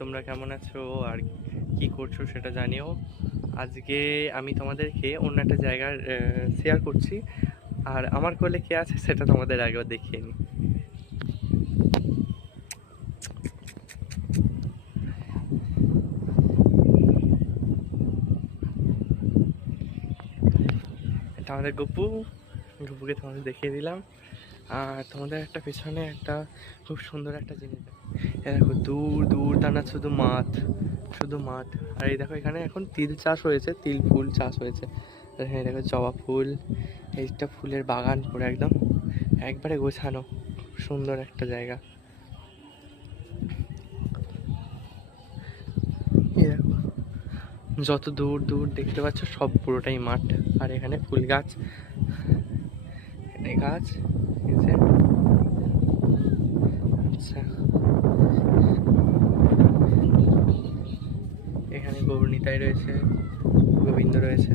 তোমরা কেমন আছো আর কি করছো সেটা জানিও। আজকে আমি তোমাদেরকে অন্য একটা জায়গার শেয়ার করছি, আর আমার কোলে কে আছে সেটা তোমাদের আগেও দেখিয়ে নিই। এটা আমাদের গপুকে তোমাদের দেখিয়ে দিলাম। আর তোমাদের একটা পেছনে একটা খুব সুন্দর একটা জিনিস দেখো, দূর দূর টানা শুধু মাঠ, শুধু মাঠ। আর এই দেখো এখানে এখন তিল চাষ হয়েছে, তিল ফুল চাষ হয়েছে। হ্যাঁ দেখো জবা ফুল, এইটা ফুলের বাগান পুরো একদম একবারে গোছানো, খুব সুন্দর একটা জায়গা। এই দেখো যত দূর দূর দেখতে পাচ্ছ সব পুরোটাই মাঠ। আর এখানে ফুল গাছ, এখানে গাছ, আচ্ছা এখানে গৌরনীতাই রয়েছে, গোবিন্দ রয়েছে।